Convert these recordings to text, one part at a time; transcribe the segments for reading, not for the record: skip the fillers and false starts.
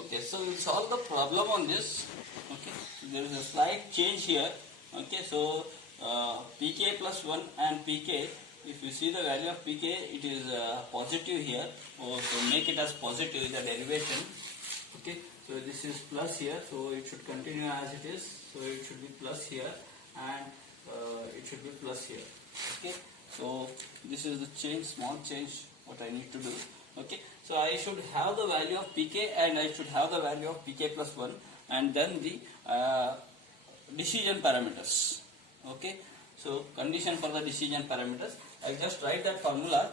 Okay, so we'll solve the problem on this. Okay, there is a slight change here. Okay, so pk plus 1 and pk, if you see the value of pk, it is positive here. So make it as positive in the derivation. Okay, so this is plus here, so it should continue as it is. So it should be plus here, and it should be plus here. Okay, so this is the change, small change what I need to do. Okay, so I should have the value of pk and I should have the value of pk plus 1 and then the decision parameters. Okay, so condition for the decision parameters, I just write that formula,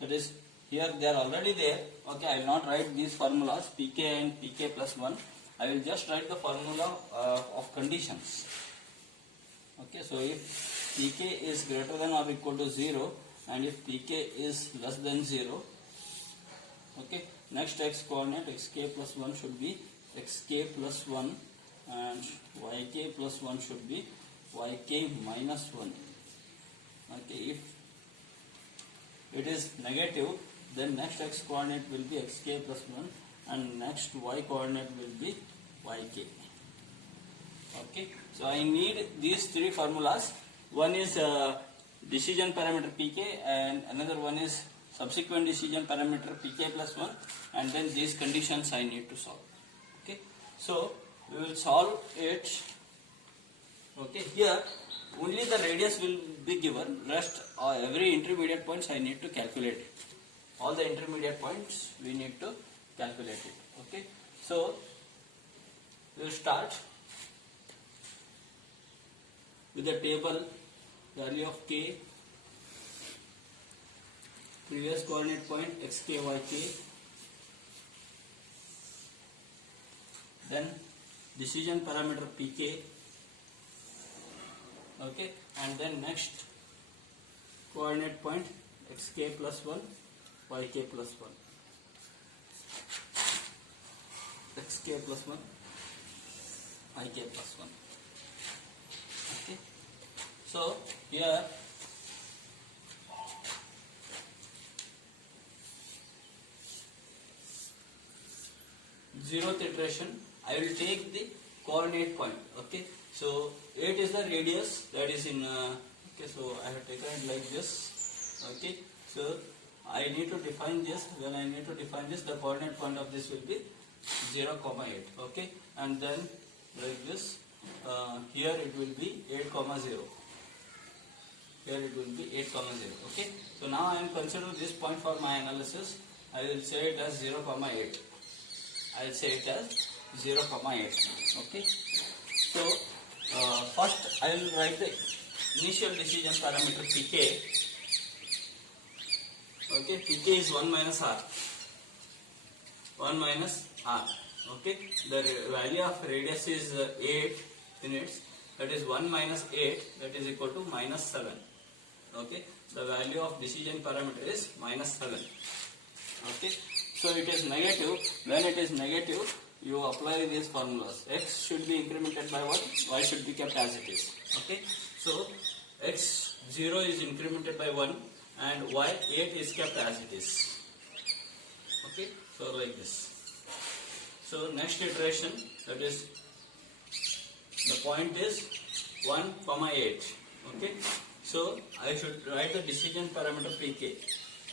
that is here they are already there. Okay, I will not write these formulas pk and pk plus 1, I will just write the formula of conditions. Okay, so if pk is greater than or equal to 0 and if pk is less than 0, okay, next x coordinate xk plus 1 should be xk plus 1 and yk plus 1 should be yk minus 1. Okay, if it is negative, then next x coordinate will be xk plus 1 and next y coordinate will be yk. Okay, so I need these three formulas. One is decision parameter pk and another one is subsequent decision parameter pk plus 1, and then these conditions I need to solve. Okay, so we will solve it. Okay, here only the radius will be given, rest every intermediate points I need to calculate it. All the intermediate points we need to calculate it. Okay, so we will start with the table value of k, previous coordinate point xk yk, then decision parameter pk, okay, and then next coordinate point xk plus 1 yk plus 1, xk plus 1 yk plus 1. Okay, so here zeroth iteration I will take the coordinate point. Okay, so 8 is the radius, that is in okay, so I have taken it like this. Okay, so I need to define this. When I need to define this, the coordinate point of this will be 0, 8. Okay, and then like this, here it will be 8, 0. Here it will be 8, 0. Okay, so now I am considering this point for my analysis. I will say it as 0, 8. I will say it as 0, 8. Okay, so first I will write the initial decision parameter pk. Okay, pk is 1 minus r. 1 minus r. Okay, the value of radius is 8 units. That is 1 minus 8. That is equal to minus 7. Okay, the value of decision parameter is minus 7. Okay, so it is negative. When it is negative, you apply these formulas. X should be incremented by 1, y should be kept as it is. Okay, so x0 is incremented by 1 and y8 is kept as it is. Okay, so like this. So next iteration, that is the point is 1, 8. Okay, so I should write the decision parameter pk.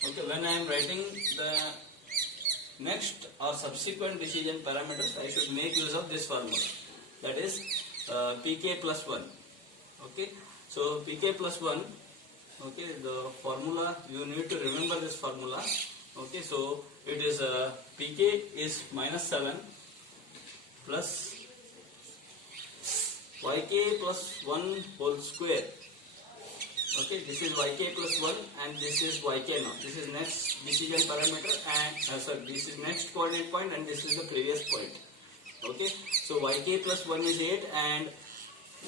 Okay, when I am writing the next or subsequent decision parameters, I should make use of this formula, that is pk plus 1. Okay, so pk plus 1, okay, the formula, you need to remember this formula. Okay, so it is pk is minus 7 plus yk plus 1 whole square. Okay, this is yk plus 1 and this is yk now. This is next decision parameter and sorry, this is next coordinate point and this is the previous point. Okay, so yk plus 1 is 8 and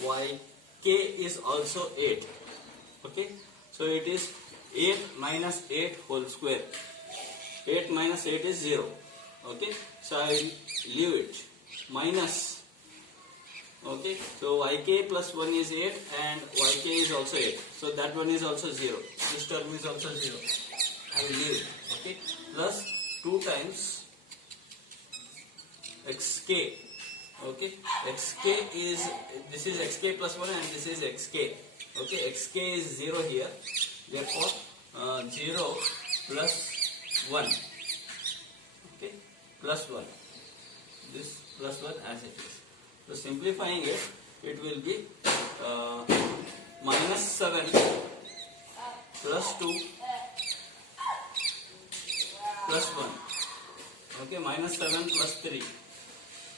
yk is also 8. Okay, so it is 8 minus 8 whole square. 8 minus 8 is 0. Okay, so I will leave it minus. Okay, so yk plus 1 is 8 and yk is also 8. So that one is also 0. This term is also 0. I will leave it. Okay, plus 2 times xk. Okay, xk is, this is xk plus 1 and this is xk. Okay, xk is 0 here, therefore 0 plus 1. Okay, plus 1, this plus 1 as it is. So simplifying it, it will be minus 7 plus 2 plus 1. Okay, minus 7 plus 3,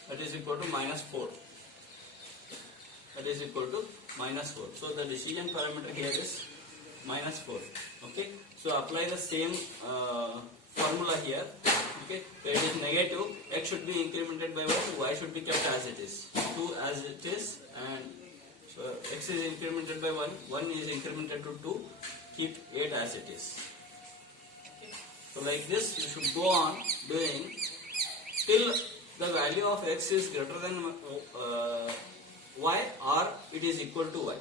that is equal to minus 4. That is equal to minus 4. So the decision parameter here is minus 4. Okay, so apply the same formula here. Okay, where it is negative, x should be incremented by 1, y should be kept as it is, 2 as it is, and so x is incremented by 1, 1 is incremented to 2, keep 8 as it is. Okay. So like this you should go on doing till the value of x is greater than y or it is equal to y.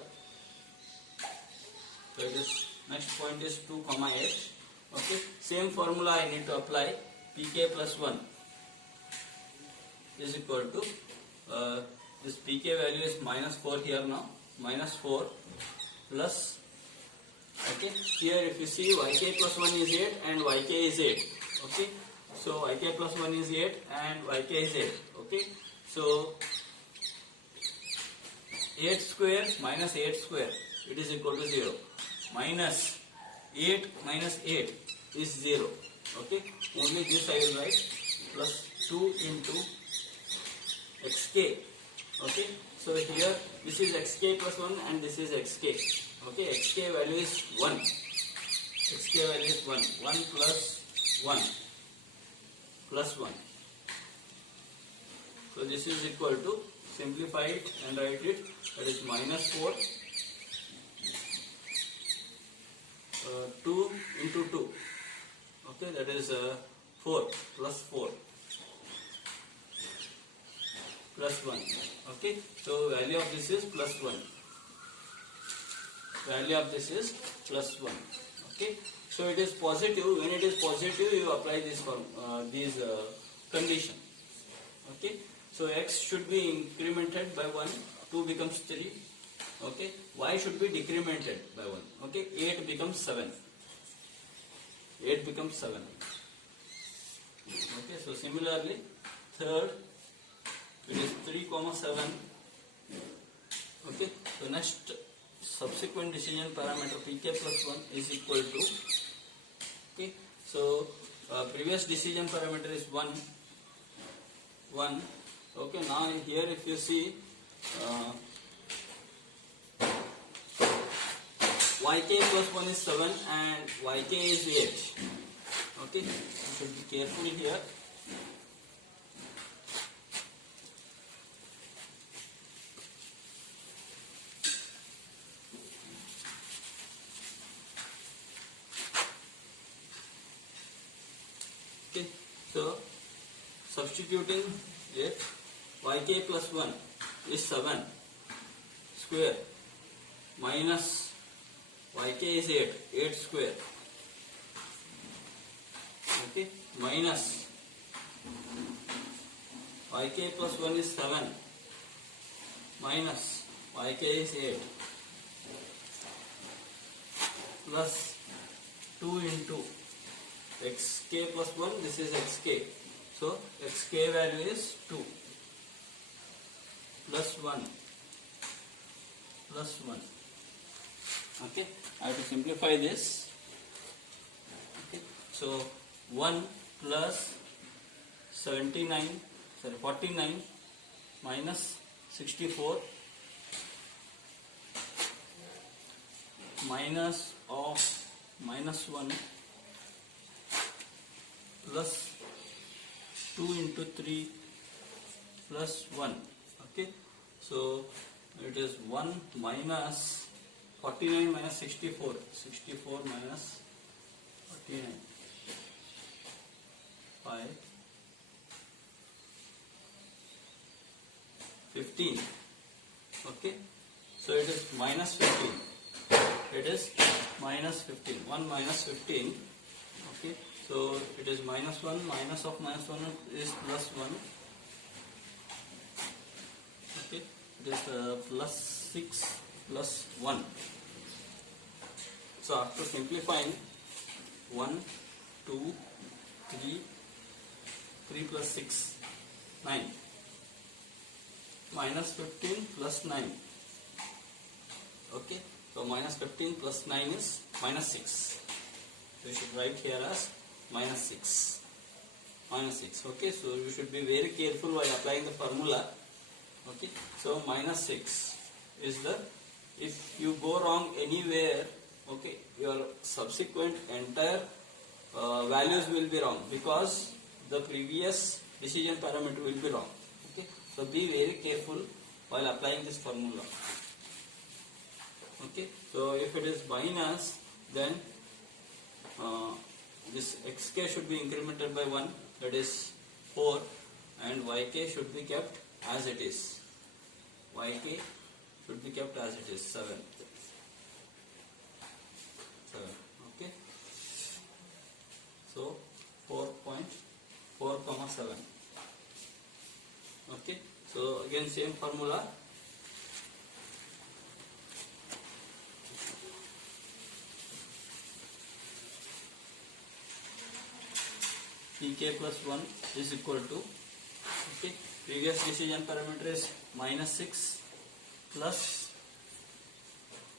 So it is, next point is 2, 8. Okay, same formula I need to apply. Pk plus 1 is equal to this pk value is minus 4 here now, minus 4 plus, okay, here if you see yk plus 1 is 8 and yk is 8. Okay, so yk plus 1 is 8 and yk is 8. Okay, so 8 square minus 8 square, it is equal to 0. Minus 8 minus 8 is 0. Okay, only this I will write, plus 2 into xk. Okay, so here this is xk plus 1 and this is xk. Okay, xk value is 1. Xk value is 1. 1 plus 1 plus 1. So this is equal to, simplify it and write it, that is minus 4, 2 into 2. Okay, that is 4 plus 4 plus 1. Okay, so value of this is plus 1. Value of this is plus 1. Okay, so it is positive. When it is positive, you apply this form, these condition. Okay, so x should be incremented by 1, 2 becomes 3. Okay, y should be decremented by 1. Okay, 8 becomes 7. 8 becomes 7. Okay, so similarly, third, it is 3, 7. Okay, so next subsequent decision parameter pk plus 1 is equal to, okay, so previous decision parameter is 1. Okay, now here if you see yk plus 1 is 7 and yk is 8. Okay, you should be careful here. Okay, so substituting it, yk plus 1 is 7 square minus yk is 8 square. Okay, minus yk plus 1 is 7 minus yk is 8 plus 2 into xk plus 1, this is xk. So xk value is 2 plus 1 plus 1. Okay, I have to simplify this. Okay, so 1 plus 49 minus 64 minus of minus 1 plus 2 into 3 plus 1. Okay, so it is 1 minus 49 minus 64 minus 49 5 15. Okay, so it is minus 15. It is minus 15. 1 minus 15. Okay, so it is minus 1. Minus of minus 1 is plus 1. Okay, it is plus 6 plus 1. So after simplifying, 1, 2, 3, 3 plus 6, 9. Minus 15 plus 9. Okay, so minus 15 plus 9 is minus 6. We should write here as minus 6. Minus 6. Okay, so you should be very careful while applying the formula. Okay, so minus 6 is the, if you go wrong anywhere, okay, your subsequent entire values will be wrong because the previous decision parameter will be wrong. Okay, so be very careful while applying this formula. Okay, so if it is minus, then this xk should be incremented by 1, that is 4, and yk should be kept as it is. Yk should be kept as it is, 7. Okay, so 4.4, 7. Okay, so again same formula. Pk plus 1 is equal to, okay, previous decision parameter is minus 6 plus,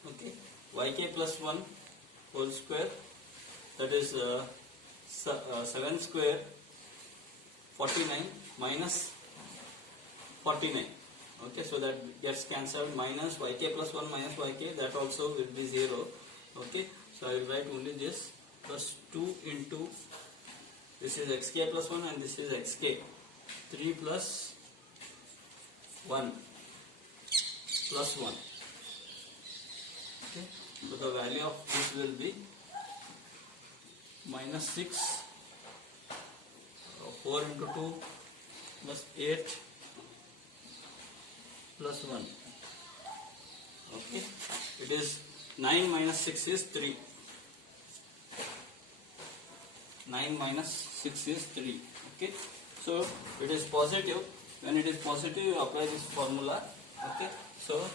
okay, yk plus 1 whole square, that is 7 square 49 minus 49. Okay, so that gets cancelled, minus yk plus 1 minus yk, that also will be 0. Okay, so I will write only this, plus 2 into, this is xk plus 1 and this is xk, 3 plus 1 plus 1. Okay, so the value of this will be minus 6, 4 into 2 plus 8 plus 1. Okay, it is 9 minus 6 is 3. 9 minus 6 is 3. Okay, so it is positive. When it is positive, you apply this formula. Okay, so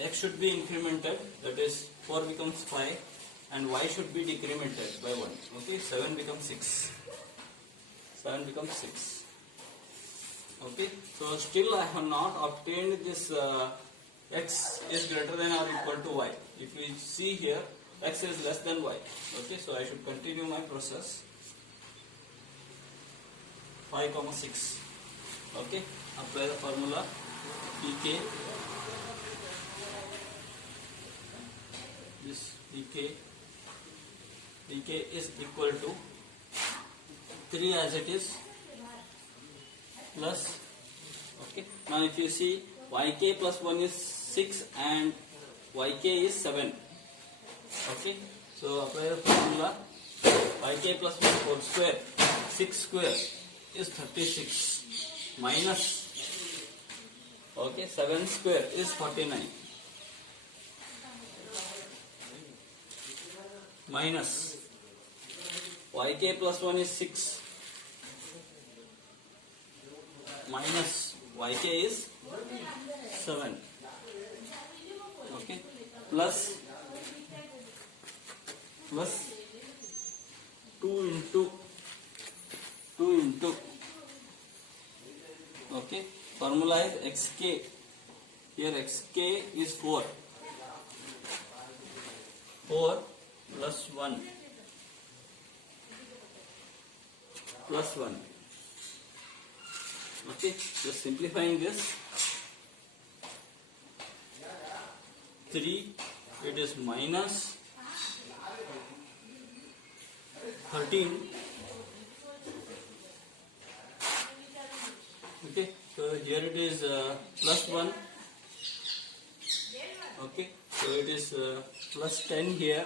x should be incremented, that is 4 becomes 5, and y should be decremented by 1. Okay, 7 becomes 6. 7 becomes 6. Okay, so still I have not obtained this x is greater than or equal to y. If we see here, x is less than y. Okay, so I should continue my process. 5, 6. Okay, apply the formula pk. This pk is equal to 3 as it is plus, okay, now if you see yk plus 1 is 6 and yk is 7. Okay, so apply the formula yk plus 1 whole square, 6 square is 36 minus, okay, 7 square is 49 minus yk plus 1 is 6 minus yk is 7. Okay, plus 2 into, okay, formula is xk. Here xk is 4 plus 1 plus 1. Okay, just simplifying this, 3, it is minus 13. Okay, so here it is plus 1. Okay, so it is plus 10 here,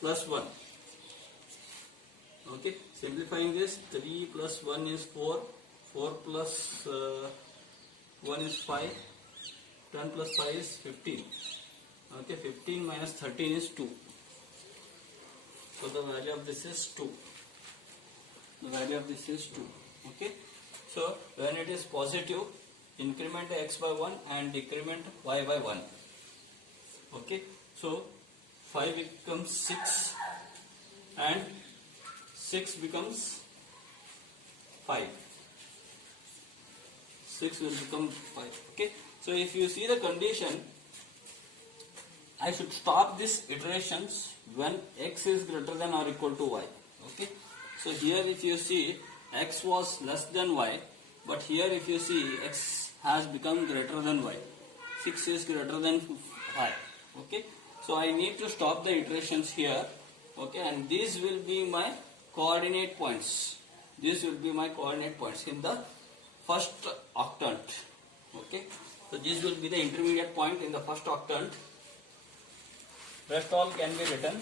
plus 1. Okay, simplifying this, 3 plus 1 is 4, 4 plus 1 is 5, 10 plus 5 is 15. Okay, 15 minus 13 is 2. So the value of this is 2. The value of this is 2. Okay, So when it is positive, increment x by 1 and decrement y by 1. Okay, so 5 becomes 6 and 6 becomes 5. 6 will become 5. Okay, so if you see the condition, I should stop these iterations when x is greater than or equal to y. Okay, so here if you see x was less than y, but here if you see x has become greater than y. 6 is greater than 5. Okay, so I need to stop the iterations here. Okay, and these will be my coordinate points. These will be my coordinate points in the first octant. Okay, so this will be the intermediate point in the first octant. Rest all can be written.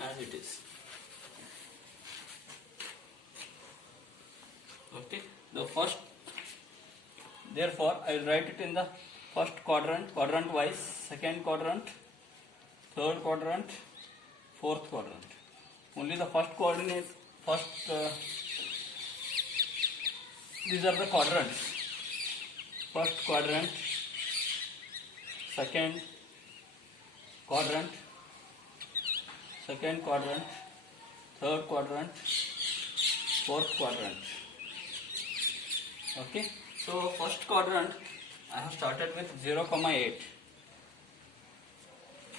As it is. Okay, the first, therefore I will write it in the first quadrant, quadrant wise, second quadrant, third quadrant, fourth quadrant. Only the first coordinate, these are the quadrants. First quadrant, second quadrant, third quadrant, fourth quadrant. Okay, so first quadrant I have started with 0, 8.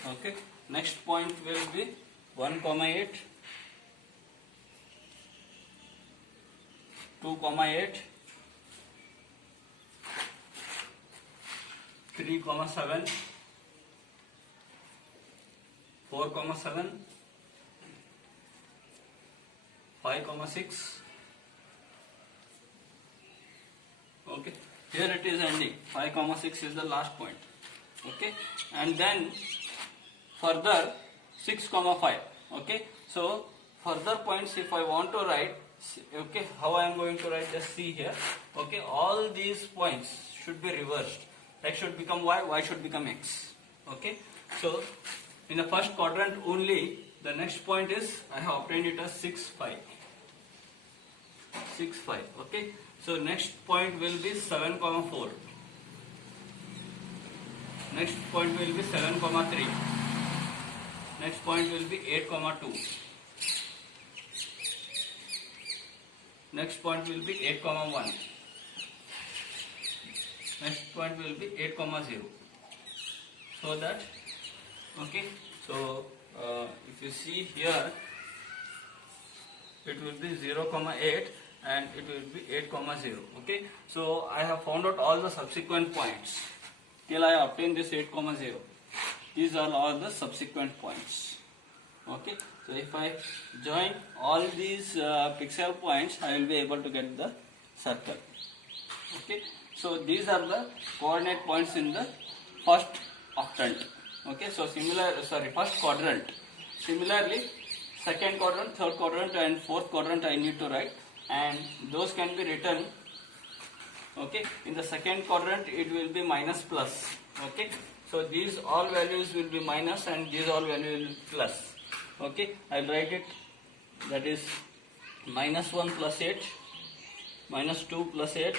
Okay, next point will be 1, 8, 2, 8, 3, 7, 4, 7, 5, 6. Okay, here it is ending. 5, 6 is the last point. Okay, and then further 6, 5. Okay, so further points if I want to write, okay, how I am going to write, just see here. Okay, all these points should be reversed. X should become y, y should become x. Okay, so in the first quadrant only, the next point is I have obtained it as 6, 5. 6, 5. Okay, so next point will be 7, 4. Next point will be 7, 3. Next point will be 8, 2. Next point will be 8, 1. Next point will be 8, 0. So that, okay, so if you see here, it will be 0, 8 and it will be 8, 0. Okay, so I have found out all the subsequent points till I obtain this 8, 0. These are all the subsequent points. Okay, so if I join all these pixel points, I will be able to get the circle. Okay, so these are the coordinate points in the first octant. Okay, so first quadrant. Similarly, second quadrant, third quadrant and fourth quadrant I need to write, and those can be written. Okay, in the second quadrant it will be minus plus. Okay, so these all values will be minus and these all values will be plus. Okay, I will write it, that is minus 1 plus 8, minus 2 plus 8,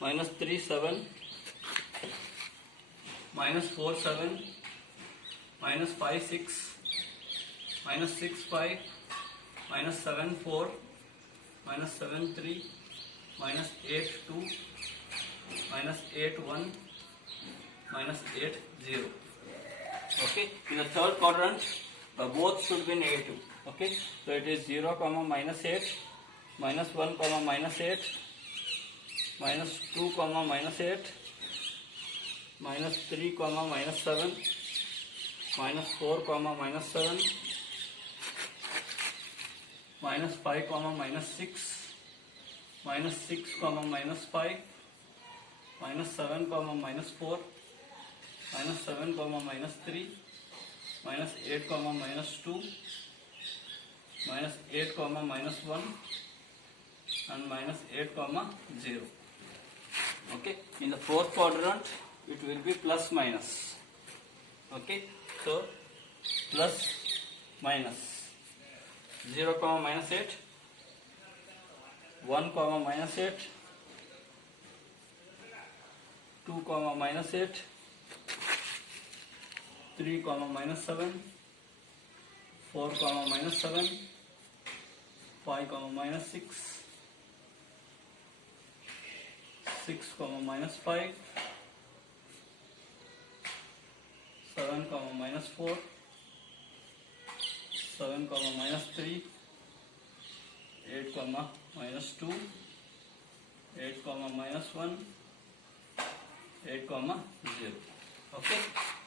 minus 3, 7, minus 4, 7, minus 5, 6, minus 6, 5, minus 7, 4, minus 7, 3, minus 8, 2, minus 8, 1, minus 8, 0. Okay, in the third quadrant, both should be negative. Okay, so it is 0, minus 8, minus 1, minus 8, minus 2, minus 8, minus 3, minus 7, minus 4, minus 7, minus 5, minus 6, minus 6, minus 5, minus 7, minus 4, minus 7, minus 3, minus 8, minus 2, minus 8, minus 1, and minus 8, 0. Okay, in the fourth quadrant it will be plus minus. Okay, so plus minus. 0 comma minus 8, 1 comma minus 8, 2 comma minus 8, 3 comma minus 7, 4 comma minus 7, 5 comma minus 6, 6 comma minus 5, 7 comma minus 4, 7 comma minus 3, 8 comma minus 2, 8 comma minus 1, 8 comma 0. Okay,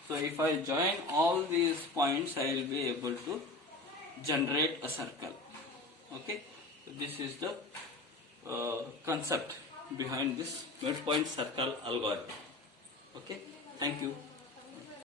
so if I join all these points, I will be able to generate a circle. Okay, so this is the concept behind this midpoint circle algorithm. Okay, thank you.